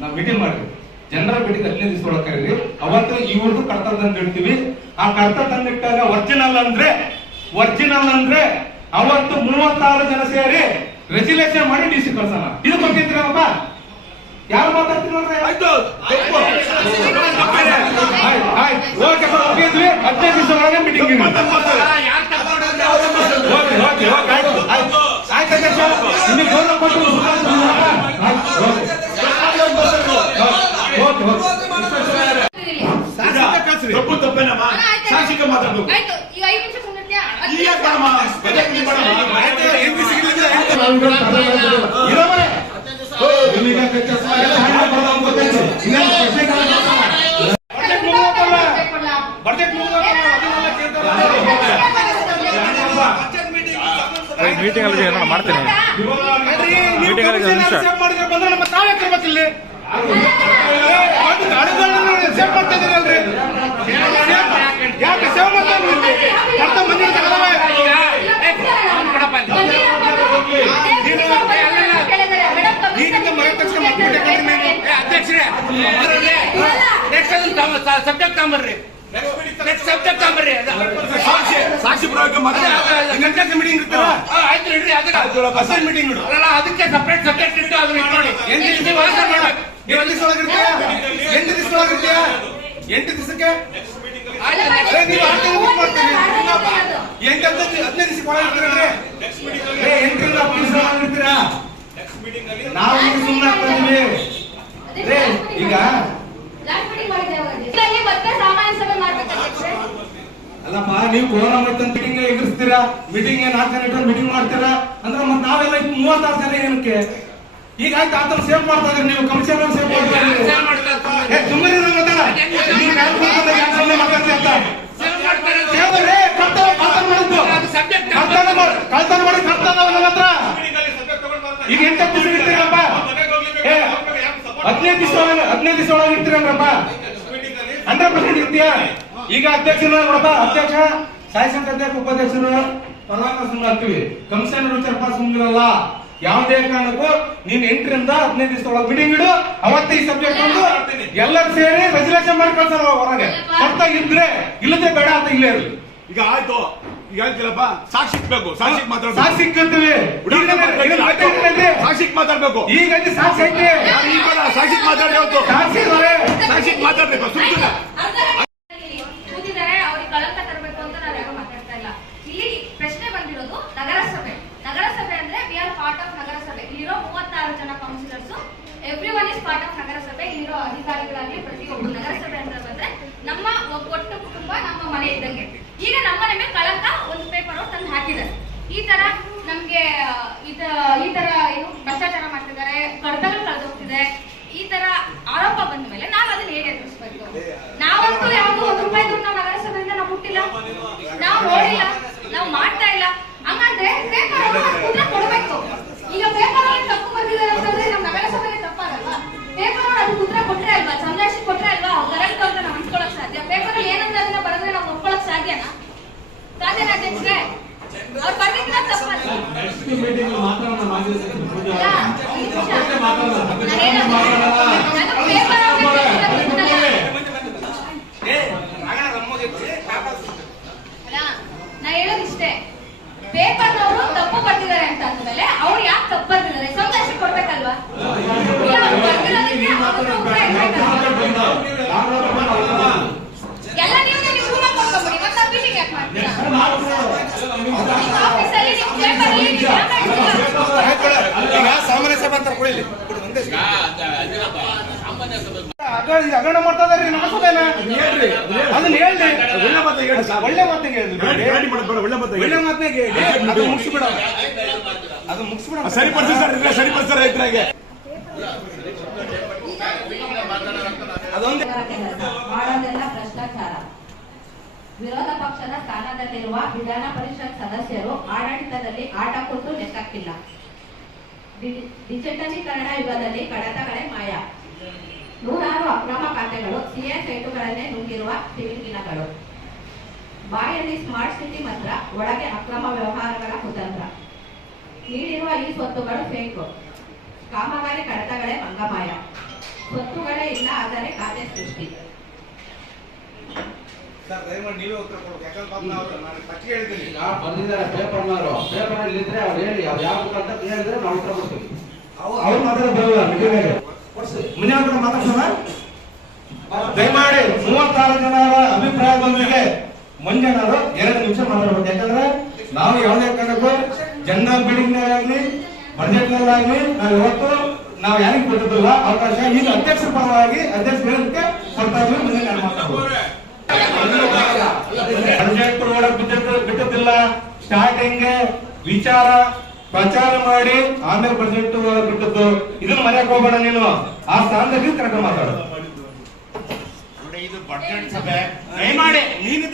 ನಾವು ಮೀಟಿಂಗ್ ಮಾಡ್ರಿ, ಜನರ ಮೀಟಿಂಗ್ 15 ದಿವಸ ಒಳಗೆ ಅವತ್ತು ಇವ್ರದ್ದು ಕರ್ತವ್ಯ ತಂದು ಇಡ್ತೀವಿ. ಆ ಕರ್ತವ್ಯ ತಂದಿಟ್ಟಾಗ ಒರಿಜಿನಲ್ ಅಂದ್ರೆ ಅವತ್ತು 36 ಜನ ಸೇರಿ ರೆಜಿಲೇಷನ್ ಮಾಡಿ ಡಿಸಿ ಕಳ್ಸೋಣ. ಇದು ಗೊತ್ತಿದ್ರಪ್ಪ, ಯಾರು ಮಾತಾಡ್ತೀವಿ ನೋಡ್ರಿ. ಆಯ್ತು 15 ದಿವಸ ಒಳಗೆ ಮೀಟಿಂಗ್ ಸಾಕ್ಷಿಕ ಮಾತಾಡ್ಬೇಕು. ಮೀಟಿಂಗ್ ಅಲ್ಲಿ ಏನೋ ಮಾಡ್ತೇನೆ. ಮೀಟಿಂಗ್ ಅಲ್ಲಿ ನಿಮಿಷ ಬಂದ್ರೆ ನಮ್ಮ ತಾವೇ ಕರ್ಬೇಕಿಲ್ಲ. ಯಾಕೆ ಸೇವೆ ಮಾಡ್ತಾರೆ ಸಬ್ಜೆಕ್ಟ್ ತಗೊಂಬರ್ರಿ, ಸಬ್ಜೆಕ್ಟ್ ತಗೊಂಬರ್ರಿ. ಸಾಕ್ಷಿ ಮೀಟಿಂಗ್ ಆಯ್ತು ಇಡ್ರಿ, ಅದಕ್ಕೆ ಮೀಟಿಂಗ್ ಅಲ್ಲ, ಅದಕ್ಕೆ ಸಪ್ರೇಟ್ ಸಬ್ಜೆಕ್ಟ್ ಇಟ್ಟು ಅದನ್ನ ನೋಡಿ. 8 ದಿವಸ ಒಳಗಿರ್ತೀಯ, 8 ದಿವಸ ಒಳಗಿರ್ತೀಯ, 8 ದಿವಸಕ್ಕೆ 15 ದಿವಸ ಒಳಗಿರ್ತೀರ. 8ರಿಂದ 10 ದಿವಸ ಒಳಗಿರ್ತೀರಾ? ನಾವು ಸುಮ್ಮನೆ ಆಗ್ತೀವಿ. ಈಗ ಅಲ್ಲಪ್ಪ, ನೀವು ಕೊರೋನಾ ಮೀಟಿಂಗ್ ಎದುರಿಸ್ತೀರಾ, ಮೀಟಿಂಗ್ 4 ಜನ ಇಟ್ಟು ಮೀಟಿಂಗ್ ಮಾಡ್ತೀರಾ ಅಂದ್ರೆ ಮತ್ತೆ ನಾವೆಲ್ಲ 36 ಜನ ಏನಕ್ಕೆ? ಈಗ ಆಯ್ತು ಆತನ ಸೇವ್ ಮಾಡ್ತಾ ಇದ್ರಿ, ನೀವು ಕಮಿಷನರ್ ಸೇವ್ ಮಾಡ್ತಾ ಇದ್ರಿ. ಸುಮ್ಮನೆ ಕಳ್ತನ ಮಾಡಿ ನನ್ನ ಹತ್ರ ಈಗ 8 ದಿವಸ ಇರ್ತೀರಪ್ಪ, 15 ದಿವಸ ಒಳಗೆ ಇರ್ತೀರಪ್ಪ, 100% ಇರ್ತೀಯ. ಈಗ ಅಧ್ಯಕ್ಷರು ನೋಡಪ್ಪ, ಅಧ್ಯಕ್ಷ ಶಾಸಕ ಅಧ್ಯಕ್ಷ ಉಪಾಧ್ಯಕ್ಷರು ಪರವಾಗಿ ಸುಮ್ಮನೆ ಆಗ್ತೀವಿ. ಕಮಿಷನರ್ ವಿಚಾರಪ್ಪ ಸುಮ್ಮನಿರಲ್ಲ. ಯಾವುದೇ ಕಾರಣಕ್ಕೂ ನೀನ್ 8ರಿಂದ 15 ದಿವಸ ಒಳಗೆ ಮೀಟಿಂಗ್ ಇಡು. ಅವತ್ತೇ ಈ ಸಬ್ಜೆಕ್ಟ್ ಒಂದು ಎಲ್ಲರೂ ಸೇರಿ ರೆಜುಲೇಷನ್ ಮಾಡಿ ಕಳ್ಸಲ್ಲ ಹೊರಗೆ. ಕರ್ತ ಇದ್ರೆ ಇಲ್ಲದೆ ಬೇಡ ಅಂತ ಇಲ್ಲೇ ಇರಲಿ. ಈಗ ಆಯ್ತು, ಈಗ ಹೇಳ್ತಿಲ್ಲಪ್ಪ, ಸಾಕ್ಷಿ ಬೇಕು, ಸಾಕ್ಷಿ ಮಾತಾಡ್ಬೇಕು, ಸಾಕ್ಷಿ ಕೇಳ್ತೀವಿ, ಸಾಕ್ಷಿ ಮಾತಾಡ್ಬೇಕು. ಈಗ ಸಾಕ್ಷಿ ಐತೆ, ಸಾಕ್ಷಿ ಮಾತಾಡಿ, ಸಾಕ್ಷಿ ಮಾತಾಡ್ಬೇಕು. ಸುಮ್ಮನೆ ಕಳಂಕ ತರಬೇಕು ಅಂತ ನಾವು ಯಾರು ಮಾತಾಡ್ತಾ ಇಲ್ಲ. ಇಲ್ಲಿ ಪ್ರಶ್ನೆ ಬಂದಿರೋದು ನಗರಸಭೆ. ನಗರಸಭೆ ಅಂದ್ರೆ ವಿ ಆರ್ ಪಾರ್ಟ್ ಆಫ್ ನಗರಸಭೆ. ಇಲ್ಲಿರೋ 36 ಜನ councillors, every one is part of ನಗರಸಭೆ. ಇಲ್ಲಿರೋ ಅಧಿಕಾರಿಗಳಾಗ್ಲಿ ಪ್ರತಿಯೊಬ್ಬರು ನಗರಸಭೆ ಅಂತ ಬಂದ್ರೆ ನಮ್ಮ ಒಟ್ಟು ಕುಟುಂಬ, ನಮ್ಮ ಮನೆ ಇದ್ದಂಗೆ. ಈಗ ನಮ್ಮ ಮನೆ ಮೇಲೆ ಕಳಂಕ ಒಂದು ಪೇಪರ್ ಅವ್ರು ತಂದು ಹಾಕಿದ್ದಾರೆ. ಈ ತರ ನಮ್ಗೆ ಈ ತರ ಏನು ಭ್ರಷ್ಟಾಚಾರ ಮಾಡ್ತಿದ್ದಾರೆ, ಕಡತಗಳು ಕಳೆದೋಗ್ತಿದೆ, ಈ ತರ ಆರೋಪ ಬಂದ ಮೇಲೆ ನಾವು ಅದನ್ನ ಹೇಗೆ ಎದುರಿಸಬೇಕು? ನಾವಂತೂ ಯಾವ್ದು ₹1 ದುಡ್ಡು ನಾವು ನಗರಸಭೆಯಿಂದ ನಾವು ಮುಟ್ಟಿಲ್ಲ, ನಾವು ನೋಡಿಲ್ಲ, ನಾವು ಮಾಡ್ತಾ ಇಲ್ಲ. ಹಂಗಂದ್ರೆ ಪೇಪರ್ ಉತ್ತರ ಕೊಡ್ಬೇಕು. ಈಗ ಪೇಪರ್ ಅವ್ರಿಗೆ ತಪ್ಪು ಬಂದಿದ್ದಾರೆ ಅಂತಂದ್ರೆ ನಮ್ಮ ನಗರಸಭೆಗೆ ತಪ್ಪಾಗಲ್ವಾ? ಪೇಪರ್ ಅವ್ರು ಅದಕ್ಕೆ ಉತ್ತರ ಕೊಟ್ರೆ ಅಲ್ವಾ, ಸಂದೇಶ ಕೊಟ್ರೆ ಅಲ್ವಾ ಕರೆಕ್ಟ್ ಅಂತ ನಾವು ಅನ್ಸ್ಕೊಳಕ್ ಸಾಧ್ಯ. ಪೇಪರ್ ಅಲ್ಲಿ ಏನಂತ ಅದನ್ನ ಬರೆದ್ರೆ ನಾವು ಒಪ್ಕೊಳಕ್ ಸಾಧ್ಯನಾ ಅಧ್ಯಕ್ಷರೇ? ಅವ್ರು ಬರ್ದಿದ್ರೆ ತಪ್ಪಲ್ಲ. ನಾ ಹೇಳೋದಿಷ್ಟೇ, ಪೇಪರ್ನವರು ತಪ್ಪು ಬರ್ತಿದ್ದಾರೆ ಅಂತ ಅಂದ್ಮೇಲೆ ಅವ್ರು ಯಾಕೆ ತಪ್ಪು ಬರ್ತಿದ್ದಾರೆ ಸಂದೇಶ ಕೊಡ್ಬೇಕಲ್ವಾ? ಎಲ್ಲ ನೀವು ಮಾಡ್ಕೊಂಡ್ಬಿಡಿ, ಮತ್ತೆ ಮೀಟಿಂಗ್ ಯಾಕೆ ಮಾಡ್ತೀರಾ? ಆಫೀಸಲ್ಲಿ ನೀವು ಪೇಪರ್ ಸಾಮಾನ್ಯ ಸಭೆ ಅಂತ ಕೊಡಿಲಿ, ಹಗರಣ ಮಾಡ್ತಾ ಇದಾರೆ ನಗರಸಭೆನ. ಅದನ್ನ ಹೇಳ್ರಿ, ಒಳ್ಳೆ ಮಾತಿಗೆ ಒಳ್ಳೆ ಮಾತಿನಾಗ ಹೇಳಿ, ಅದು ಮುಗಿಸ್ಬಿಡ, ಅದು ಮುಗಿಸ್ಬಿಡ. ಸರಿಪಡಿಸ್ತಾರೆ ರೈತರಿಗೆ. ಅದೊಂದು ಮಾಡೋದೆಲ್ಲ ಭ್ರಷ್ಟಾಚಾರ. ವಿರೋಧ ಪಕ್ಷದ ಸ್ಥಾನದಲ್ಲಿರುವ ವಿಧಾನ ಪರಿಷತ್ ಸದಸ್ಯರು ಆಡಳಿತದಲ್ಲಿ ಆಟ ಕೊಟ್ಟು ಲೆಕ್ಕಕ್ಕಿಲ್ಲ. ಡಿಜಿಟಲೀಕರಣ ಯುಗದಲ್ಲಿ ಕಡತಗಳೇ ಮಾಯ. ನೂರಾರು ಅಕ್ರಮ ಖಾತೆಗಳು ಸಿಎ ಸೈಟುಗಳನ್ನೇ ನುಂಗಿರುವ ತಿಮಿಂಗಿನಗಳು. ಬಾಯಲ್ಲಿ ಸ್ಮಾರ್ಟ್ ಸಿಟಿ ಮಾತ್ರ, ಒಳಗೆ ಅಕ್ರಮ ವ್ಯವಹಾರಗಳ ಕುತಂತ್ರ. ನೀಡಿರುವ ಈ ಸ್ವತ್ತುಗಳು ಫೇಕ್, ಕಾಮಗಾರಿ ಕಡತಗಳೇ ಮಂಗಮಾಯ. ಸ್ವತ್ತುಗಳೇ ಇಲ್ಲ, ಆದರೆ ಖಾತೆ ಸೃಷ್ಟಿ. ಸರ್ ದಯಮಾಡಿ ನೀವೇ ಉತ್ತರ ಕೊಡ್ಬೇಕು. ಯಾಕಂದ್ರೆ ಪಾಪ ನಾನು ಫಸ್ಟ್ ಹೇಳಿದ್ದೀನಿ. ಈಗ ಬಂದಿದ್ದಾರೆ ಪೇಪರ್ನವರು, ಪೇಪರ್ ಅಲ್ಲಿ ಇದ್ರೆ ಅವ್ರು ಹೇಳಿ ಅವ್ರು ಯಾವ್ದು ಅಂತ ಹೇಳಿದ್ರೆ ನಾವು ಉತ್ತರ ಕೊಡ್ತೀವಿ. ಅವ್ರು ಮಾತಾಡೋದು ಬರೋಲ್ಲ ಮೀಟಿಂಗ್ ಮುಂಜಾನೆ ಕೂಡ ಮಾತಾಡ್ಸೋಣ. ದಯಮಾಡಿ 36 ಜನರ ಅಭಿಪ್ರಾಯದೊಂದಿಗೆ ಮುಂಜಾನವರು 2 ನಿಮಿಷ ಮಾತಾಡ್ಬೇಕು. ಯಾಕಂದ್ರೆ ನಾವು ಯಾವುದೇ ಕಾರಣಕ್ಕೂ ಜನರಲ್ ಮೀಟಿಂಗ್ ಆಗಲಿ ಬಜೆಟ್ ನಲ್ಲಾಗಲಿ ನಾವು ಇವತ್ತು ನಾವು ಯಾರಿಗೆ ಕೊಟ್ಟಿದ್ದಿಲ್ಲ ಅವಕಾಶ. ಈಗ ಅಧ್ಯಕ್ಷರ ಪರವಾಗಿ ಅಧ್ಯಕ್ಷ ಹೇಳಕ್ಕೆ ಕೊಡ್ತಾ ಇದ್ವಿ. ಮುಂದೆ ನಾನು ಮಾತಾಡ್ಬೋದು. ಬಜೆಟ್ ಒಳಗೆ ಬಿಟ್ಟಿದ್ದಿಲ್ಲ. ಸ್ಟಾರ್ಟಿಂಗ್ ವಿಚಾರ ಪ್ರಚಾರ ಮಾಡಿ ಆಮೇಲೆ ಬಜೆಟ್ ಒಳಗೆ ಬಿಟ್ಟದ್ದು. ಇದನ್ನ ಮನೆಯಕ್ಕೆ ಹೋಗೋಣ. ನೀನು ಆ ಸ್ಥಾನದಲ್ಲಿ ಕರೆಕ್ಟ್ ಮಾತಾಡೋದು. ನೋಡಿ, ಇದು ಬಜೆಟ್ ಸಭೆ. ದಯಮಾಡಿ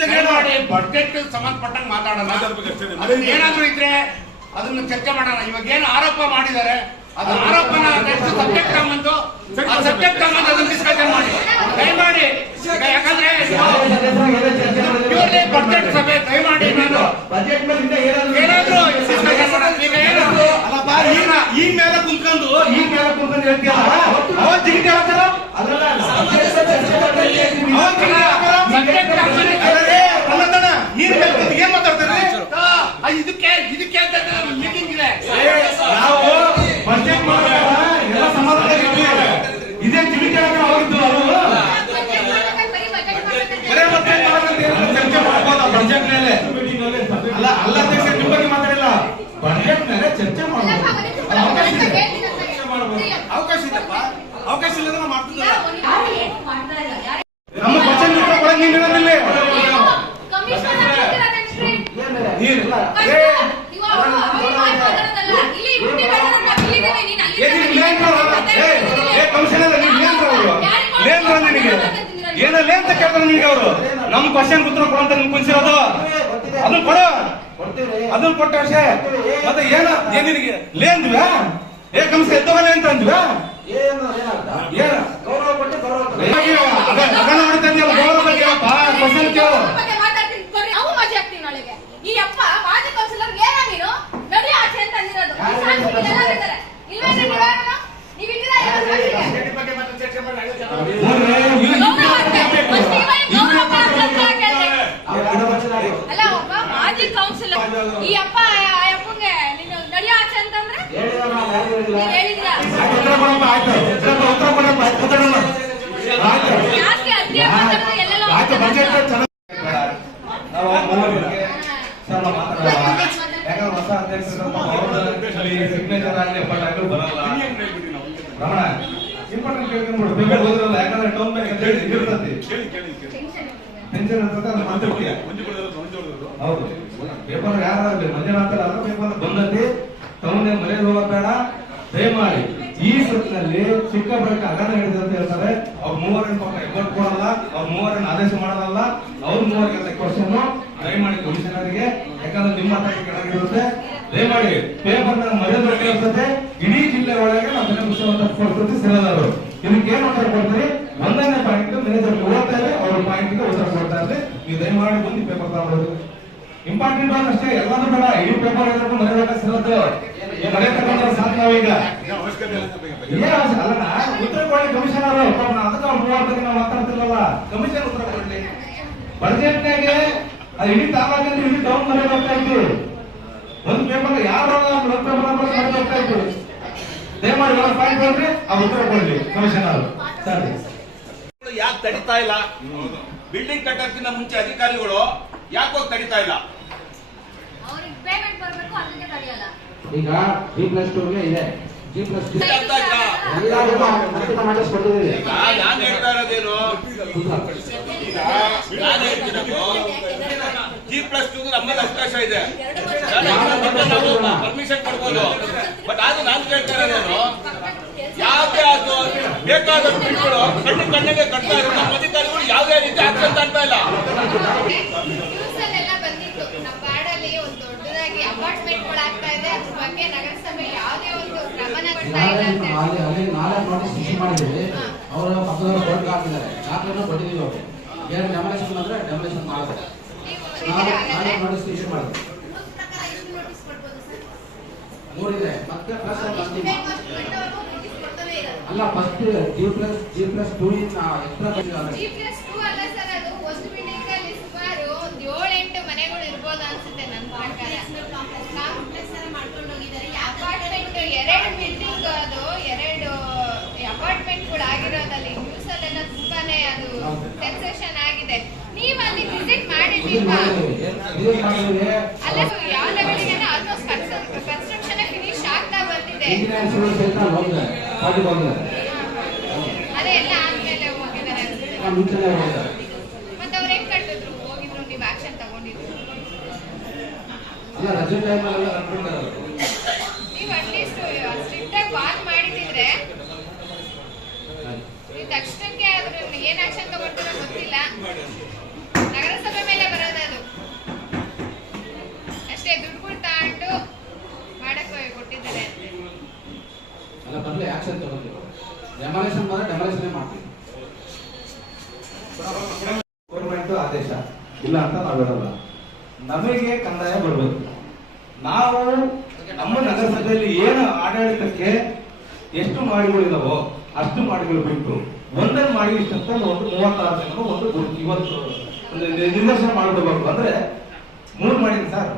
ದಯಮಾಡಿ ಬಜೆಟ್ ಸಂಬಂಧಪಟ್ಟಂಗೆ ಮಾತಾಡೋಣ. ಅದನ್ನ ಏನಾದ್ರೂ ಇದ್ರೆ ಅದನ್ನ ಚರ್ಚೆ ಮಾಡೋಣ. ಇವಾಗ ಏನು ಆರೋಪ ಮಾಡಿದ್ದಾರೆ ಅದು ಆರೋಪನ ನೆಕ್ಸ್ಟ್ ಸಬ್ಜೆಕ್ಟ್ ತಗೊಂಡು ಆ ಸಬ್ಜೆಕ್ಟ್ ತಗೊಂಡು ಅದನ್ನ ಡಿಸ್ಕಷನ್ ಮಾಡಿ ದಯಮಾಡಿ. ಯಾಕಂದ್ರೆ ಪ್ಯೂರ್ಲಿ ಬಜೆಟ್ ಸಭೆ. ದಯಮಾಡಿ ನಾನು ಬಜೆಟ್ ಮೇಲೆ ಏನಾದ್ರೂ ಡಿಸ್ಕಷನ್ ಮಾಡೋಣ. ಈಗ ಏನಾದ್ರು ಈ ಮೇಲೆ ಕುಂತ್ಕೊಂಡು ಹೇಳ್ತೀಯ ಅವತ್ತು ಜಿಗಿಟಿ ಹಾಕ್ತಾರ ಏನ್ ಮಾತಾಡ್ತಾರೆ. ಇದಕ್ಕೆ ಅಂತ ಮೀಟಿಂಗ್ ಇದೆ. ನಾವು ಬಜೆಟ್ ಮಾಡುವಾಗ ಎಲ್ಲ ಸಮಾಧಾನವಾಗಿದ್ವಿ. ಇದೇ ಜಿಗಿಟಿ ಹಾಕಿ ಹೋಗಿದ್ದು ಅವರು ಬರೇ ಬಜೆಟ್ ಮಾಡೋದಂತ ಚರ್ಚೆ ಮಾಡ್ಬೋದ ಬಜೆಟ್ ಮೇಲೆ. ಅಲ್ಲ ಅಧ್ಯಕ್ಷ ನಿಮ್ಮ ಬಗ್ಗೆ ಮಾತಾಡಿಲ್ಲ. ಬಜೆಟ್ ಮೇಲೆ ಚರ್ಚೆ ಮಾಡ್ಬೋದು. ಅವಕಾಶ ಇದೆಪ್ಪ. ಅವಕಾಶ ಇಲ್ಲದ್ರೆ ನಾವು ಮಾಡ್ತಿದ್ದಿಲ್ಲ. ಯಾರು ಏನು ಮಾಡ್ತಾ ಇಲ್ಲ. ಯಾರು ನಮ್ಮ ಕ್ವಶನ್ ಒಳಗೆ ನೀವು ಇರೋದಿಲ್ಲ. ಕಮಿಷನರ್ ಕೊಟ್ಟಿರೋದನ್ರಿ. ನೀರಿಲ್ಲ ಏನಲ್ಲ ಅಂತ ಕೇಳ್ತಾರೆ ನಿನ್ಗೆ ಅವರು. ನಮ್ ಕ್ವಶನ್ ಉತ್ತರ ಕೊಡಂತ ನಿಮ್ಗೆ ಕುಂಸಿರೋದು ಅದನ್ನ ಕೊಡ. ಅದನ್ನ ಕೊಟ್ಟ ವಿಷಯ ಮತ್ತೆ ಏನಿಗೆ ಲೇಂದ್ವಾ ಕಮಿಷನ್ ಎತ್ತೋಗಲ್ಲ ಅಂತ ಅಂದ್ವಾ ಗೌರವ ಕೊಟ್ಟು ಗೌರವ ಗೌರವ ಬಗ್ಗೆ ಕ್ವಶನ್ ಕೇಳು. ನಾವು ಮಜಾ ಆಗ್ತೀವಿ ನಾಳೆಗೆ. ಈ ಅಪ್ಪ ಮಾಜಿ ಕೌನ್ಸಿಲರ್ ಏನ ನೀನು ನಡಿ ಆಚೆ ಅಂತ ಅಂದಿರೋದು. ಅಲ್ಲ ಒಬ್ಬ ಮಾಜಿ ಕೌನ್ಸಿಲರ್ ಈ ಅಪ್ಪ ಅಪ್ಪಂಗೆ ನೀನು ನಡಿ ಆಚೆ ಅಂತಂದ್ರೆ ಹೇಳಿದ್ರ ಯಾಕೆ ಅಧ್ಯಕ್ಷ ಎಲ್ಲೆಲ್ಲ ಯಾಕಂದ್ರೆ ಹೊಸ ಅಧ್ಯಕ್ಷರು ಸಿಗ್ನೇಚರ್ ಆಗಲಿ ಆಗಲಿ ಬರಲ್ಲ. ರಮಣ ಇಂಪಾರ್ಟೆಂಟ್ ಕೇಳ್ಕೊಂಡ್ಬಿಡು. ಪೇಪರ್ ಓದಿರಲ್ಲ. ಯಾಕಂದ್ರೆ ಟೌನ್ ಬ್ಯಾಂಕ್ ಅಂತ ಹೇಳಿ ಇರ್ತದೆ. ಟೆನ್ಷನ್ ಇರ್ತದೆ. ಅದು ಮಾತಾಡ್ತೀಯ. ಹೌದು ಪೇಪರ್ ಯಾರಾಗಲಿ ಮಂಜುನಾಥ ಅಲ್ಲ ಪೇಪರ್ ಬಂದತಿ ಟೌನ್ ಮನೆ ಹೋಗೋದು ಬೇಡ. ದಯಮಾಡಿ ಈ ಸುತ್ತಿನಲ್ಲಿ ಚಿಕ್ಕ ಬಳಿಕ ಅಗಾಧ ಹೇಳಿದೆ ಅಂತ ಹೇಳ್ತಾರೆ. ಅವ್ರ ಮೂವರನ್ನು ಪಾಪ ಎಫರ್ಟ್ ಕೊಡಲ್ಲ. ಅವ್ರ ಮೂವರನ್ನು ಆದೇಶ ಮಾಡೋದಲ್ಲ. ಅವ್ರ ಮೂವರಿಗೆ ಕ್ವಶನ್ ದಯಮಾಡಿ ಕಮಿಷನರ್ಗೆ. ಯಾಕಂದ್ರೆ ನಿಮ್ಮ ಮಾತಾಡಿ ಕೆಳಗಿರುತ್ತೆ. ದಯಮಾಡಿ ಪೇಪರ್ ಮರ್ಯಾದೆ ಇರ್ತದೆ. ಇಡೀ ಜಿಲ್ಲೆ ಒಳಗೆ ನಾವು ವಿಷಯವನ್ನು ಸಿರದವರು ಇದಕ್ಕೆ ಏನು ಉತ್ತರ ಕೊಡ್ತೀರಿ. ಒಂದನೇ ಪಾಯಿಂಟ್ ಮ್ಯಾನೇಜರ್ ಓದ್ತಾರೆ. ಅವ್ರ ಪಾಯಿಂಟ್ಗೆ ಉತ್ತರ ಕೊಡ್ತಾ ಇದ್ರೆ ನೀವು ದಯಮಾಡಿ ಬಂದು ಪೇಪರ್ ತಗೊಳ್ಳೋದು ಇಂಪಾರ್ಟೆಂಟ್ ಅಷ್ಟೇ. ಎಲ್ಲಾನು ಬೇಡ. ಇಡೀ ಪೇಪರ್ ಎಲ್ಲರೂ ಮರೆಯಬೇಕಾಗಿರೋದು ಮನೆ ತಗೊಂಡ್ರೆ ಸಾಕು. ನಾವೀಗ ಅಲ್ಲ ಉತ್ತರ ಕೊಡ್ಲಿ ಕಮಿಷನರ್. ಅದಕ್ಕೆ ಅವ್ರು ಮೂವತ್ತಕ್ಕೆ ನಾವು ಮಾತಾಡ್ತಿಲ್ಲಲ್ಲ. ಕಮಿಷನ್ ಉತ್ತರ ಕೊಡ್ಲಿ. ಬಜೆಟ್ನಾಗೆ ಅದು ಇಡೀ ತಾಲೂಕಿಂದ ಇಡೀ ಟೌನ್ ಮರೆಯಬೇಕಾ ಇತ್ತು. ಒಂದು ಪೇಪರ್ ಯಾರು ಹೋಗ್ತಾ ಇತ್ತು. ದಯಮಾಡಿ ಒಂದು ಪಾಯಿಂಟ್ ಕೊಡ್ರಿ. ಆ ಉತ್ತರ ಕೊಡ್ಲಿ ಕಮಿಷನರ್. ಸರಿ ಯಾಕೆ ತಡಿತಾ ಇಲ್ಲ? ಬಿಲ್ಡಿಂಗ್ ಕಟ್ಟೋಕ್ಕಿಂತ ಮುಂಚೆ ಅಧಿಕಾರಿಗಳು ಯಾಕೆ ಹೋಗಿ ತಡಿತಾ ಇಲ್ಲ? ಅವ್ರಿಗೆ ಪೇಮೆಂಟ್ ಬರಬೇಕು ಅದಕ್ಕೆ ತಡೆಯಲ್ಲ. ಈಗ G+2 ಇದೆ. G+3 ಮಾಡಿಸ್ಕೊಟ್ಟಿದ್ದೀವಿ. ನಾನು ಹೇಳ್ತಾ ಇರೋದೇನು ನಾನು ಹೇಳ್ತೀನೋ G+2 ನಮ್ಮಲ್ಲಿ ಅವಕಾಶ ಇದೆ. ಪರ್ಮಿಷನ್ ಕೊಡ್ಬೋದು. ಬಟ್ ಅದು ನಾನು ಕೇಳ್ತಾ ಇರೋದೇನು ಯಾವುದೇ ಅದು ಬೇಕಾದಷ್ಟು ಬಿಟ್ಗಳು ಕಣ್ಣಿಗೆ ಕಟ್ತಾ ಇರೋ ನಮ್ಮ ಅಧಿಕಾರಿಗಳು ಯಾವುದೇ ರೀತಿ ಆಕ್ಷನ್ ತಗೊಳ್ತಾ ಇಲ್ಲ. ನಮ್ಮ ವಾರ್ಡಲ್ಲಿ ಒಂದು ದೊಡ್ಡದಾಗಿ ಅಪಾರ್ಟ್ಮೆಂಟ್ಗಳು ಆಗ್ತಾ ಇದೆ. ಅದ್ರ ಬಗ್ಗೆ ನಗರಸಭೆ ಯಾವುದೇ ಒಂದು ಕ್ರಮ ಅಲ್ಲಿ 4 ನೋಟಿಸ್ ಇಶ್ಯೂ ಮಾಡಿದ್ದೀವಿ. ಅವರು ಪಕ್ಕದವರು ಬೋರ್ಡ್ ಹಾಕಿದ್ದಾರೆ. ದಾಖಲೆನೂ ಕೊಟ್ಟಿದ್ದೀವಿ. ಅವರು ಏನು ಡೆಮೊಲೇಷನ್ ಬಂದ್ರೆ ಡೆಮೊಲೇಷನ್ ಮಾಡ್ತಾರೆ. 4 ನೋಟಿಸ್ ಇಶ್ಯೂ ಮಾಡಿದ್ವಿ. 3 ಇದೆ ಮತ್ತೆ ಪ್ಲಸ್ ಅಲ್ಲ ಫಸ್ಟ್ G+2 ಎಕ್ಸ್ಟ್ರಾ G+2 ಅಲ್ಲ ಸರ್, ಅದು ಒಂದು ಬಿಲ್ಡಿಂಗ್ ಅಲ್ಲಿ ಸುಮಾರು 7-8 ಮನೆಗಳು ಇರ್ಬೋದು ಅನ್ಸುತ್ತೆ ನನ್ನ ಪ್ರಕಾರ. ಅಪಾರ್ಟ್ಮೆಂಟ್ 2 ಬಿಲ್ಡಿಂಗ್, ಅದು 2 ಅಪಾರ್ಟ್ಮೆಂಟ್ಗಳು ಆಗಿರೋದಲ್ಲಿ ನ್ಯೂಸ್ ಅಲ್ಲೆಲ್ಲ ತುಂಬಾನೇ ಅದು ಸೆನ್ಸೇಷನ್ ಆಗಿದೆ. ನೀವು ಅಲ್ಲಿ ವಿಸಿಟ್ ಮಾಡಿದ್ದೀರಾ? ಅಲ್ಲ, ಯಾವ ಲೆವೆಲ್ಗೆ ಆಲ್ಮೋಸ್ಟ್ ಕನ್ಸ್ಟ್ರಕ್ಷನ್ ಫಿನಿಶ್ ಆಗ್ತಾ ಬಂದಿದೆ. ಅದೇ ಎಲ್ಲ ಆದ್ಮೇಲೆ ಹೋಗಿದ್ದಾರೆ ಮತ್ತೆ ಅವ್ರು ಹೆಂಗ್ ಕಟ್ಟಿದ್ರು? ಹೋಗಿದ್ರು, ನೀವು ಆಕ್ಷನ್ ತಗೊಂಡಿದ್ರು. ನೀವು ಅಟ್ಲೀಸ್ಟ್ ಸ್ಟ್ರಿಕ್ಟ್ ಆಗಿ ವಾರ್ನ್ ಮಾಡಿದ್ರೆ ನೀವು ತಕ್ಷಣಕ್ಕೆ ಅದ್ರ ಏನ್ ಆಕ್ಷನ್ ತಗೊಳ್ತಾರೋ ಗೊತ್ತಿಲ್ಲ. ನಗರಸಭೆ ಮೇಲೆ ಬರೋದು ಅದು ಅಷ್ಟೇ. ದುಡ್ಡುಗಳು ತಗೊಂಡು ಮಾಡಕ್ಕೆ ಕೊಟ್ಟಿದ್ದಾರೆ. ಅಲ್ಲ, ಬರ್ಲಿ ಆಕ್ಷನ್ ತಗೊಂಡಿರೋ ಡೆಮಾಲೇಷನ್ ಬಂದ್ರೆ ಡೆಮಾಲೇಷನ್ ಮಾಡ್ತೀವಿ. ಗೌರ್ಮೆಂಟ್ ಆದೇಶ ಇಲ್ಲ ಅಂತ ನಾವು ಹೇಳಲ್ಲ. ನಮಗೆ ಕಂದಾಯ ಬರಬೇಕು. ನಾವು ನಮ್ಮ ನಗರಸಭೆಯಲ್ಲಿ ಏನು ಆಡಳಿತಕ್ಕೆ ಎಷ್ಟು ಮಾಡಿಗಳಿದಾವೋ ಅಷ್ಟು ಮಾಡಿಗಳು ಬಿಟ್ಟು ಒಂದನ್ನು ಮಾಡಿ ಇಷ್ಟಂತ ಒಂದು 36 ಜನ ಒಂದು ಇವತ್ತು ನಿದರ್ಶನ ಮಾಡಿಬಿಡ್ಬೇಕು. ಅಂದ್ರೆ 3 ಮಾಡಿದ್ವಿ ಸರ್.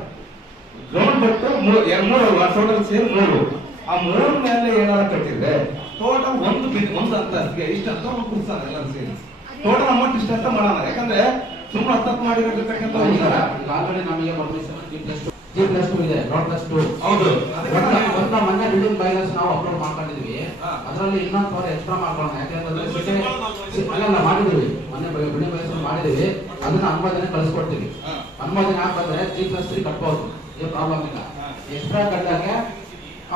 ಗ್ರೌಂಡ್ ಬಿಟ್ಟು 3 ಟೋಟಲ್ ಸೇರಿ 3. ಆ 3 ಮೇಲೆ ಏನಾರ ಕಟ್ಟಿದ್ರೆ ಟೋಟಲ್ ಒಂದು ಅಂತಸ್ತಿಗೆ ಇಷ್ಟಂತ ಒಂದು ಕುರ್ಸಾನ ಎಲ್ಲ ಸೇರಿ ಟೋಟಲ್ ಅಮೌಂಟ್ ಇಷ್ಟ ಅಂತ ಮಾಡೋಣ. ಯಾಕಂದ್ರೆ ಸುಮ್ಮನೆ 10 ಮಾಡಿರ್ತಕ್ಕಂಥ ಆಲ್ರೆಡಿ ನಮಗೆ ಪರ್ಮಿಷನ್ G+2 ಇದೆ, .+2 ಹೌದು. ಒಂದು ಮೊನ್ನೆ ಬಿಲ್ಡಿಂಗ್ ಬೈಲಾಸ್ ನಾವು ಅಪ್ಲೋಡ್ ಮಾಡ್ಕೊಂಡಿದ್ವಿ. ಅದರಲ್ಲಿ ಇನ್ನೊಂದು ಪವರ್ ಎಕ್ಸ್ಟ್ರಾ ಮಾಡ್ಕೊಳ್ಳೋಣ. ಯಾಕೆಂದ್ರೆ ಅಲ್ಲೆಲ್ಲ ಮಾಡಿದ್ವಿ, ಮೊನ್ನೆ ಬಿಲ್ಡಿಂಗ್ ಬೈಲಾಸ್ ಮಾಡಿದೀವಿ. ಅದನ್ನ ಅನುಮೋದನೆ ಕಳಿಸ್ಕೊಡ್ತೀವಿ. ಅನುಮೋದನೆ ಹಾಕಂದ್ರೆ G+3 ಕಟ್ಬೋದು, ಏನು ಪ್ರಾಬ್ಲಮ್ ಇಲ್ಲ. ಎಕ್ಸ್ಟ್ರಾ ಕಟ್ಟಕ್ಕೆ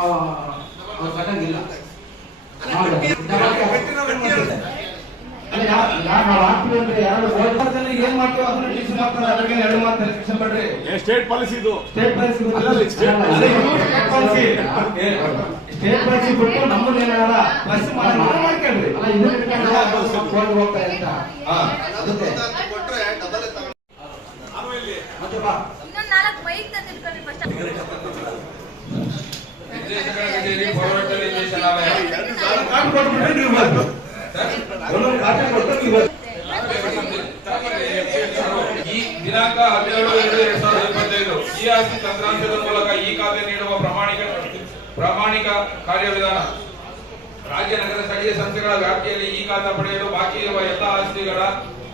ಅವ್ರು ಕಟ್ಟಂಗಿಲ್ಲ. ಏನ್ ಮಾಡ್ತೀವಿ ಅದನ್ನ ಡಿಸಿಷನ್ ಮಾಡ್ತಾರೆ. ಅದ್ರಿಗೆ 2 ಮಾತು ಎಲೆಕ್ಷನ್ ಬೇಡ್ರಿ. ಸ್ಟೇಟ್ ಪಾಲಿಸಿ ಇದು. ಸ್ಟೇಟ್ ಪಾಲಿಸಿ ಬಿಟ್ಟು ನಮ್ಮನ್ನ ಏನಾರ ಪ್ಲಸ್ ಮಾಡ್ಕೊಳ್ರಿ. ಅಲ್ಲ, ಇದನ್ನ ಹೋಗ್ತಾ ಇರ್ತ ಅದಕ್ಕೆ ಮತ್ತೆ ಬಾ ಇನ್ನೊಂದು 4 ಬೈಕ್ ತಂದಿಟ್ಕೊಳ್ಳಿ ಫಸ್ಟ್. ನಿರ್ದೇಶಕರ ಕಚೇರಿ ಫಾರ್ವರ್ಡ್ ನಿರ್ದೇಶನಾಲಯ ಈ ದಿನಾಂಕ 17/2/2025 ಈ ಆಸ್ತಿ ತಂತ್ರಾಂಶದ ಮೂಲಕ ಈ ಖಾತೆ ನೀಡುವ ಪ್ರಾಮಾಣಿಕ ಕಾರ್ಯವಿಧಾನ. ರಾಜ್ಯ ನಗರ ಸ್ಥಳೀಯ ಸಂಸ್ಥೆಗಳ ವ್ಯಾಪ್ತಿಯಲ್ಲಿ ಈ ಖಾತಾ ಪಡೆಯಲು ಬಾಕಿ ಇರುವ ಎಲ್ಲ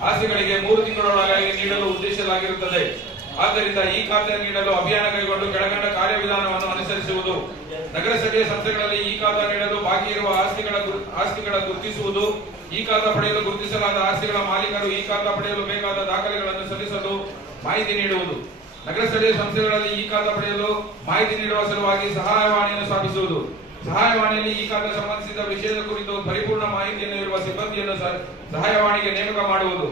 ಆಸ್ತಿಗಳಿಗೆ 3 ತಿಂಗಳೊಳಗಾಗಿ ನೀಡಲು ಉದ್ದೇಶಿಸಲಾಗಿರುತ್ತದೆ. ಆದ್ದರಿಂದ ಈ ಖಾತೆ ನೀಡಲು ಅಭಿಯಾನ ಕೈಗೊಂಡು ಕೆಳಕಂಡ ಕಾರ್ಯವಿಧಾನವನ್ನು ಅನುಸರಿಸುವುದು. ನಗರ ಸ್ಥಳೀಯ ಸಂಸ್ಥೆಗಳಲ್ಲಿ ಈ ಖಾತಾ ನೀಡಲು ಬಾಕಿ ಇರುವ ಆಸ್ತಿಗಳ ಗುರುತಿಸುವುದು. ಈ ಖಾತಾ ಪಡೆಯಲು ಗುರುತಿಸಲಾದ ಆಸ್ತಿಗಳ ಮಾಲೀಕರು ಈ ಖಾತಾ ಪಡೆಯಲು ಬೇಕಾದ ದಾಖಲೆಗಳನ್ನು ಸಲ್ಲಿಸಲು ಮಾಹಿತಿ ನೀಡುವುದು. ನಗರ ಸ್ಥಳೀಯ ಸಂಸ್ಥೆಗಳಲ್ಲಿ ಈ ಖಾತಾ ಪಡೆಯಲು ಮಾಹಿತಿ ನೀಡುವ ಸಲುವಾಗಿ ಸಹಾಯವಾಣಿಯನ್ನು ಸ್ಥಾಪಿಸುವುದು. ಸಹಾಯವಾಣಿಯಲ್ಲಿ ಈ ಖಾತಾ ಸಂಬಂಧಿಸಿದ ವಿಷಯದ ಕುರಿತು ಪರಿಪೂರ್ಣ ಮಾಹಿತಿಯನ್ನು ಇರುವ ಸಿಬ್ಬಂದಿಯನ್ನು ಸಹಾಯವಾಣಿಗೆ ನೇಮಕ ಮಾಡುವುದು.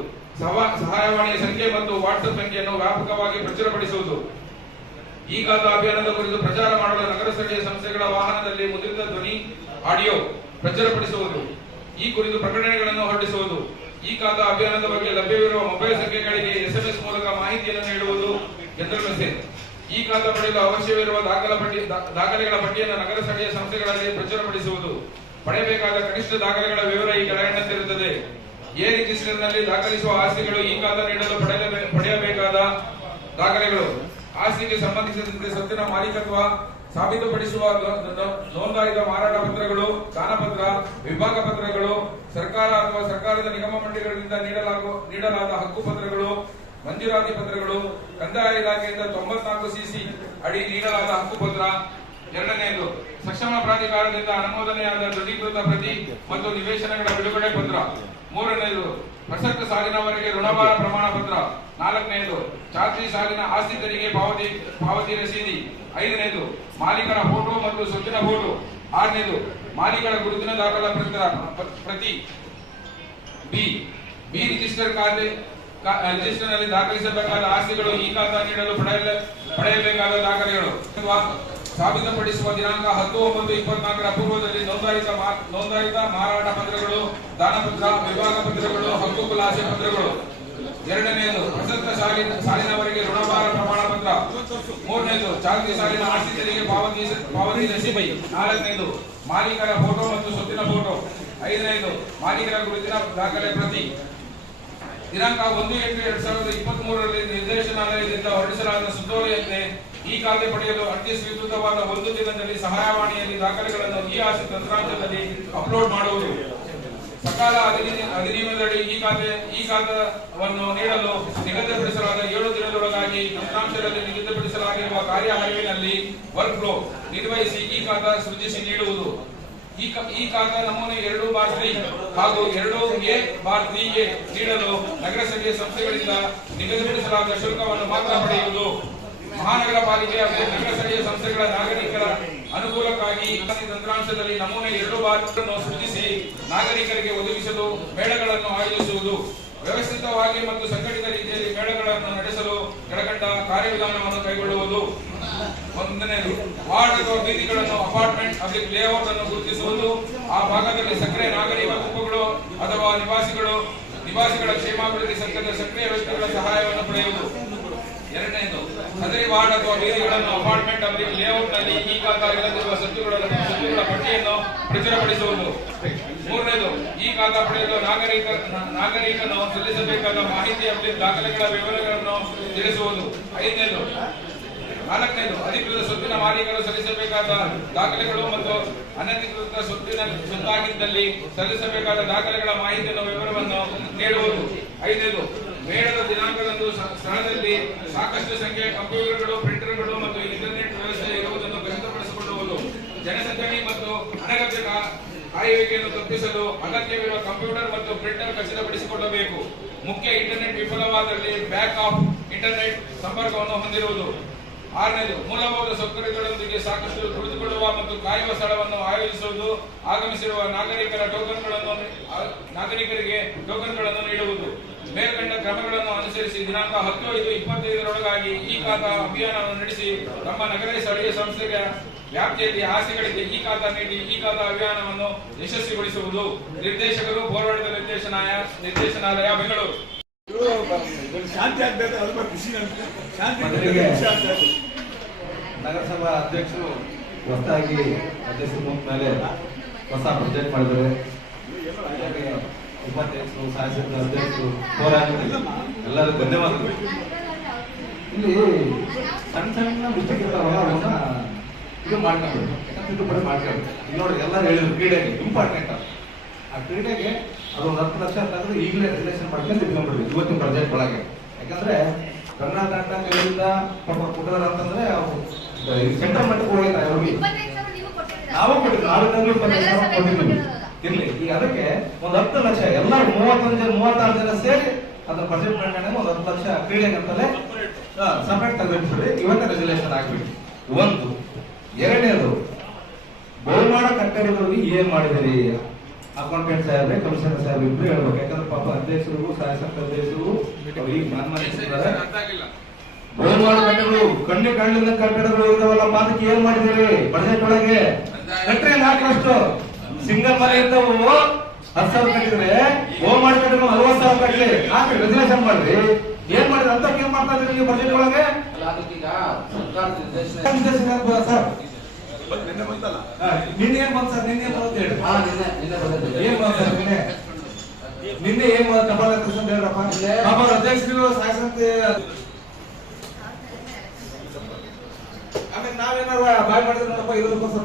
ಸಹಾಯವಾಣಿಯ ಸಂಖ್ಯೆ ಮತ್ತು ವಾಟ್ಸ್ಆಪ್ ಸಂಖ್ಯೆಯನ್ನು ವ್ಯಾಪಕವಾಗಿ ಪ್ರಚುರಪಡಿಸುವುದು. ಈ ಖಾತಾ ಅಭಿಯಾನದ ಕುರಿತು ಪ್ರಚಾರ ಮಾಡಲು ನಗರ ಸ್ಥಳೀಯ ಸಂಸ್ಥೆಗಳ ವಾಹನದಲ್ಲಿ ಮುದ್ರಿತ ಧ್ವನಿ ಆಡಿಯೋ ಪ್ರಚುರಪಡಿಸುವುದು. ಈ ಕುರಿತು ಪ್ರಕಟಣೆಗಳನ್ನು ಹೊರಡಿಸುವುದು. ಈ ಖಾತಾ ಅಭಿಯಾನದ ಬಗ್ಗೆ ಲಭ್ಯವಿರುವ ಮೊಬೈಲ್ ಸಂಖ್ಯೆಗಳಿಗೆ SMS ಮೂಲಕ ಮಾಹಿತಿಯನ್ನು ನೀಡುವುದು. General message. ಈ ಖಾತಾ ಪಡೆಯಲು ಅವಶ್ಯವಿರುವ ದಾಖಲೆಗಳ ಪಟ್ಟಿಯನ್ನು ನಗರ ಸ್ಥಳೀಯ ಸಂಸ್ಥೆಗಳಲ್ಲಿ ಪ್ರಚುರಪಡಿಸುವುದು. ಪಡೆಯಬೇಕಾದ ಕನಿಷ್ಠ ದಾಖಲೆಗಳ ವಿವರ ಈ ಕೆಳಕಂಡಂತಿರುತ್ತದೆ. ಎ ರಿಜಿಸ್ಟರ್ನಲ್ಲಿ ದಾಖಲಿಸುವ ಆಸ್ತಿಗಳು ಈ ಖಾತಾ ನೀಡಲು ಪಡೆಯಬೇಕಾದ ದಾಖಲೆಗಳು. ಆಸ್ತಿಗೆ ಸಂಬಂಧಿಸಿದಂತೆ ಸ್ವತ್ತಿನ ಮಾಲೀಕತ್ವ ಸಾಬೀತುಪಡಿಸುವ ನೋಂದಾಯಿತ ಮಾರಾಟ ಪತ್ರಗಳು, ದಾನಪತ್ರ, ವಿಭಾಗ ಪತ್ರಗಳು, ಸರ್ಕಾರ ಅಥವಾ ಸರ್ಕಾರದ ನಿಗಮ ಮಂಡಳಿಗಳಿಂದ ನೀಡಲಾದ ಹಕ್ಕು ಪತ್ರಗಳು, ಮಂಜೂರಾತಿ ಪತ್ರಗಳು, ಕಂದಾಯ ಇಲಾಖೆಯಿಂದ 94 CC ಅಡಿ ನೀಡಲಾದ ಹಕ್ಕುಪತ್ರ. 2ನೇದು ಸಕ್ಷಮ ಪ್ರಾಧಿಕಾರದಿಂದ ಅನುಮೋದನೆಯಾದ ದೃಢೀಕೃತ ಪ್ರತಿ ಮತ್ತು ನಿವೇಶನಗಳ ಬಿಡುಗಡೆ ಪತ್ರ. 3ನೇದು ಪ್ರಸಕ್ತ ಸಾಲಿನವರೆಗೆ ಋಣಭಾರ ಪ್ರಮಾಣ ಪತ್ರ. 4ನೇದು ಚಾಲ್ತಿ ಸಾಲಿನ ಆಸ್ತಿ ತೆರಿಗೆ ಪಾವತಿ ರಸೀದಿ. 5ನೇದು ಮಾಲೀಕರ ಫೋಟೋ ಮತ್ತು ಸ್ವತ್ತಿನ ಫೋಟೋ. 6ನೇದು ಮಾಲೀಕರ ಗುರುತಿನ ದಾಖಲಾ ಪ್ರತಿ. ಬಿ ರಿಜಿಸ್ಟರ್ ರಿಜಿಸ್ಟರ್ನಲ್ಲಿ ದಾಖಲಿಸಬೇಕಾದ ಆಸ್ತಿಗಳು ಈ ಖಾತಾ ನೀಡಲು ಪಡೆಯಬೇಕಾದ ದಾಖಲೆಗಳು ಅಥವಾ ಸಾಬೀತುಪಡಿಸುವ ದಿನಾಂಕ 10/9/24 ಪೂರ್ವದಲ್ಲಿ ನೋಂದಾಯಿತ ಮಾರಾಟ ಪತ್ರಗಳು, ದಾನಪತ್ರ, ವಿಭಾಗ ಪತ್ರಗಳು, ಹಕ್ಕು ಖುಲಾಸೆ ಪತ್ರಗಳು. 2ನೇದು ಪ್ರಸಕ್ತ ಸಾಲಿನವರೆಗೆ ಋಣಭಾರ ಪ್ರಮಾಣ ಪತ್ರ. 3ನೇದು ಚಾಲ್ತಿ ಸಾಲಿನ ಆಸ್ತಿ ತೆರಿಗೆ ಪಾವತಿ ರಸೀದಿ. 4ನೇದು ಮಾಲೀಕರ ಫೋಟೋ ಮತ್ತು ಸ್ವತ್ತಿನ ಫೋಟೋ. 5ನೇದು ಮಾಲೀಕರ ಗುರುತಿನ ದಾಖಲೆ ಪ್ರತಿ. ದಿನಾಂಕ 1/8/2023ರಲ್ಲಿ ನಿರ್ದೇಶನಾಲಯದಿಂದ ಹೊರಡಿಸಲಾದ ಸುತ್ತೋಲೆಯಂತೆ ಈ ಖಾತೆ ಪಡೆಯಲು ಅರ್ಜಿ ಸ್ವೀಕೃತವಾದ 1 ದಿನದಲ್ಲಿ ಸಹಾಯವಾಣಿಯಲ್ಲಿ ದಾಖಲೆಗಳನ್ನು ಈ ಆಸ್ತಿ ತಂತ್ರಾಂಶದಲ್ಲಿ ಅಪ್ಲೋಡ್ ಮಾಡುವುದು. ಸಕಾಲ ಅಧಿನಿಯಮದಡಿ ಈ ಖಾತೆಯನ್ನು ನೀಡಲು ನಿಗದಿಪಡಿಸಲಾದ 7 ದಿನದೊಳಗಾಗಿ ತಂತ್ರಾಂಶದಲ್ಲಿ ನಿಗದಿಪಡಿಸಲಾಗಿರುವ ಕಾರ್ಯ ಹರಿವಿನಲ್ಲಿ ವರ್ಕ್ ಫ್ಲೋ ನಿರ್ವಹಿಸಿ ಈ ಖಾತೆ ಸೃಜಿಸಿ ನೀಡುವುದು. ಈ ಖಾತಾ ನಮೂನೆ 2/3 ಹಾಗೂ 2A/3A ನೀಡಲು ನಗರಸಭೆಯ ಸಂಸ್ಥೆಗಳಿಂದ ನಿಗದಿಪಡಿಸಲಾದ ಶುಲ್ಕವನ್ನು ಮಾತ್ರ ಪಡೆಯುವುದು. ಮಹಾನಗರ ಪಾಲಿಕೆ ಹಾಗೂ ನಗರಸಭೆಯ ಸಂಸ್ಥೆಗಳ ನಾಗರಿಕರ ಅನುಕೂಲಕ್ಕಾಗಿ ತಂತ್ರಾಂಶದಲ್ಲಿ ನಮೂನೆ 2/3 ಅನ್ನು ಸೃಜಿಸಿ ನಾಗರಿಕರಿಗೆ ಒದಗಿಸಲು ಮೇಳಗಳನ್ನು ಆಯೋಜಿಸುವುದು. ವ್ಯವಸ್ಥಿತವಾಗಿ ಮತ್ತು ಸಂಘಟಿತ ರೀತಿಯಲ್ಲಿ ಮೇಳಗಳನ್ನು ನಡೆಸಲು ಕೆಳಕಂಡ ಕಾರ್ಯವಿಧಾನವನ್ನು ಕೈಗೊಳ್ಳುವುದು. 1ನೇದು ವಾರ್ಡ್ ಅಥವಾ ಬೀದಿಗಳನ್ನು ಅಪಾರ್ಟ್ಮೆಂಟ್ ಪಬ್ಲಿಕ್ ಲೇಔಟ್ ಅನ್ನು ಗುರುತಿಸುವುದು. ಆ ಭಾಗದಲ್ಲಿ ಸಕ್ರಿಯ ನಾಗರಿಕ ಗುಂಪುಗಳು ಅಥವಾ ನಿವಾಸಿಗಳ ಕ್ಷೇಮಾಭಿವೃದ್ಧಿ ಸಂಘದ ಸಕ್ರಿಯ ವ್ಯಕ್ತಿಗಳ ಸಹಾಯವನ್ನು ಪಡೆಯುವುದು. 2ನೇದು ಸದರಿ ವಾರ್ಡ್ ಅಥವಾ ಬೀದಿಗಳನ್ನು ಅಪಾರ್ಟ್ಮೆಂಟ್ ಪಬ್ಲಿಕ್ ಲೇಔಟ್ ನಲ್ಲಿ ಈ ಖಾತಾ ಇಲ್ಲದಿರುವ ಸ್ವತ್ತುಗಳ ಪಟ್ಟಿಯನ್ನು ಪ್ರಚುರಪಡಿಸುವುದು. 3ನೇದು ಈ ಖಾತಾ ಪಡೆಯಲು ನಾಗರಿಕನು ಸಲ್ಲಿಸಬೇಕಾದ ಮಾಹಿತಿ ಅಪ್ಡೇಟ್ ದಾಖಲೆಗಳ ವಿವರಗಳನ್ನು ತಿಳಿಸುವುದು. 4ನೇದು ಅಧಿಕೃತ ಸ್ವತ್ತಿನ ಮಾಲೀಕರು ಸಲ್ಲಿಸಬೇಕಾದ ದಾಖಲೆಗಳು ಮತ್ತು ಅನಧಿಕೃತ ಸ್ವತ್ತಾಗಿದ್ದಲ್ಲಿ ಸಲ್ಲಿಸಬೇಕಾದ ದಾಖಲೆಗಳ ಮಾಹಿತಿಯನ್ನು ವಿವರವನ್ನು ನೀಡುವುದು. 5ನೇದು ಮೇಳದ ದಿನಾಂಕದಂದು ಸ್ಥಳದಲ್ಲಿ ಸಾಕಷ್ಟು ಸಂಖ್ಯೆಯ ಕಂಪ್ಯೂಟರ್ಗಳು, ಪ್ರಿಂಟರ್ಗಳು ಮತ್ತು ಇಂಟರ್ನೆಟ್ ವ್ಯವಸ್ಥೆ ಇರುವುದನ್ನು ಖಚಿತಪಡಿಸಿಕೊಳ್ಳುವುದು. ಜನಸಂದಣಿ ಮತ್ತು ಅನಗತ್ಯ ಕಾಯುವಿಕೆಯನ್ನು ತಪ್ಪಿಸಲು ಅಗತ್ಯವಿರುವ ಕಂಪ್ಯೂಟರ್ ಮತ್ತು ಪ್ರಿಂಟರ್ ಖಚಿತಪಡಿಸಿಕೊಳ್ಳಬೇಕು. ಮುಖ್ಯ ಇಂಟರ್ನೆಟ್ ವಿಫಲವಾದಲ್ಲಿ ಬ್ಯಾಕ್ ಆಫ್ ಇಂಟರ್ನೆಟ್ ಸಂಪರ್ಕವನ್ನು ಹೊಂದಿರುವುದು. 6ನೇದು ಮೂಲಭೂತ ಸೌಕರ್ಯಗಳೊಂದಿಗೆ ಸಾಕಷ್ಟು ಕುಳಿತುಕೊಳ್ಳುವ ಮತ್ತು ಕಾಯುವ ಸ್ಥಳವನ್ನು ಆಯೋಜಿಸುವುದು. ಆಗಮಿಸಿರುವ ನಾಗರಿಕರಿಗೆ ಟೋಕನ್ಗಳನ್ನು ನೀಡುವುದು. ಮೇಲ್ಕಂಡ ಕ್ರಮಗಳನ್ನು ಅನುಸರಿಸಿ ದಿನಾಂಕ 10/5/25ರೊಳಗಾಗಿ ಈ ಖಾತಾ ಅಭಿಯಾನವನ್ನು ನಡೆಸಿ ತಮ್ಮ ನಗರ ಸ್ಥಳೀಯ ಸಂಸ್ಥೆಗಳ ವ್ಯಾಪ್ತಿಯಲ್ಲಿ ಆಸ್ತಿಗಳಿಗೆ ಈ ಖಾತಾ ನೀಡಿ ಈ ಖಾತಾ ಅಭಿಯಾನವನ್ನು ಯಶಸ್ವಿಗೊಳಿಸುವುದು. ನಿರ್ದೇಶಕರು ಬೋರ್ವರ್ಡ್ ನಿರ್ದೇಶನಾಲಯ ಬೆಂಗಳೂರು. ಶಾಂತಿ ಆಗ್ಬೇಕು, ಅದ್ರ ಖುಷಿ ನಮ್ಗೆ. ಶಾಂತಿ ನಗರಸಭಾ ಅಧ್ಯಕ್ಷರು ಹೊಸದಾಗಿ ಅಧ್ಯಕ್ಷರು ಮುಖ ಮೇಲೆ ಹೊಸ ಪ್ರೊಜೆಕ್ಟ್ ಮಾಡಿದ್ದಾರೆ. ಉಪಾಧ್ಯಕ್ಷರು, ಶಾಸಕ ಅಧ್ಯಕ್ಷರು, ಎಲ್ಲರೂ ಧನ್ಯವಾದಗಳು. ಇಲ್ಲಿ ಸಣ್ಣ ಸಣ್ಣ ಮಿಸ್ಟೇಕ್ ಇರ್ತಾವಲ್ಲ ಅವನ್ನ ಇದು ಮಾಡ್ಕೊಂಡು ತಿದ್ದುಪಡಿ ಮಾಡ್ಕೊಂಡು ಇಲ್ಲಿ ನೋಡಿ ಎಲ್ಲರೂ ಹೇಳಿದ್ರು ಕ್ರೀಡೆಗೆ ಇಂಪಾರ್ಟೆಂಟ್. ಆ ಕ್ರೀಡೆಗೆ ಅದು 10 ಲಕ್ಷ ಅಂತಂದ್ರೆ ಈಗಲೇ ರಿಲೇಷನ್ ಮಾಡ್ಕೊಂಡು ಇಟ್ಕೊಂಡ್ಬಿಡ್ರಿ ಇವತ್ತಿನ ಪ್ರಾಜೆಕ್ಟ್ ಒಳಗೆ. ಯಾಕಂದ್ರೆ ಕರ್ನಾಟಕದಿಂದ ಪಾಪ ಕೊಟ್ಟದಾರ ಅಂತಂದ್ರೆ ಸೆಂಟ್ರಲ್ ಮಟ್ಟಕ್ಕೆ ಹೋಗಿಲ್ಲ ಅವ್ರಿಗೆ ನಾವು ಕೊಟ್ಟಿದ್ವಿ ಇರ್ಲಿ. ಈಗ ಅದಕ್ಕೆ ಒಂದು 10 ಲಕ್ಷ ಎಲ್ಲರೂ 36 ಜನ ಸೇರಿ ಅದ್ರ ಬಜೆಟ್ ಮಂಡನೆ ಒಂದು 10 ಲಕ್ಷ ಕ್ರೀಡೆಗೆ ಅಂತಲೇ ಸಪರೇಟ್ ತೆಗೆದಿಟ್ಬಿಡ್ರಿ. ಇವತ್ತೇ ರೆಸಲ್ಯೂಷನ್ ಆಗ್ಬಿಟ್ಟು 1. 2ನೇದು ಬಹುಮಾನ ಕಟ್ಟಡಗಳಿಗೆ ಏನ್ ಮಾಡಿದಿರಿ ಅಕೌಂಟೆಂಟ್ ಸಾಹೇಬ್ರೆ, ಕಮಿಷನರ್ ಸಾಹೇಬ್ ಇಬ್ರು ಹೇಳ್ಬೇಕು. ಯಾಕಂದ್ರೆ ಪಾಪ ಅಧ್ಯಕ್ಷರಿಗೂ ಶಾಸಕ ಅಧ್ಯಕ್ಷರಿಗೂ ಬಹುಮಾನ ಕಟ್ಟಡಗಳು ಕಣ್ಣಿನ ಕಟ್ಟಡಗಳು ಇದಾವಲ್ಲ ಅದಕ್ಕೆ ಏನ್ ಮಾಡಿದಿರಿ ಬಜೆಟ್ ಒಳಗೆ ಕಟ್ಟರೆ ಹಾಕಷ್ಟು ಸಿಂಗಲ್ ಮನೆ ಇರ್ತಾವು 10,000 ಕಟ್ಟಿದ್ರೆ ಬಹುಮಾನ ಕಟ್ಟಡ 60,000 ಕಟ್ಟಲಿ ಹಾಕಿ ರೆಸಲ್ಯೂಷನ್ ಮಾಡ್ರಿ. ಏನ್ ಮಾಡಿದ್ರೆ ಅಂತ ಏನ್ ಮಾಡ್ತಾ ಇದ್ರಿ ನೀವು ಬಜೆಟ್ ಒಳಗೆ? ಸರ್ ನಿನ್ನೆ ಬಂತಲ್ಲ, ನಿನ್ನೆ ಏನ್ ಬಂತ ಸರ್? ನಿನ್ನೆ ಏನ್ ಬಂತ ಹೇಳಿ. ಏನ್ ಬಂತ ಸರ್ ನಿನ್ನೆ ಏನ್ ಟಪಾಲ್ ಅಂತ ಹೇಳ್ರಪ್ಪ. ಅಧ್ಯಕ್ಷರಿಗೂ ಶಾಸಕ ಆಮೇಲೆ ನಾವೇನಾರ ಬಾಯ್ ಮಾಡಿದ್ರೆ ನೋಡಪ್ಪ ಇದ್ರಕ್ಕೋಸ್ಕರ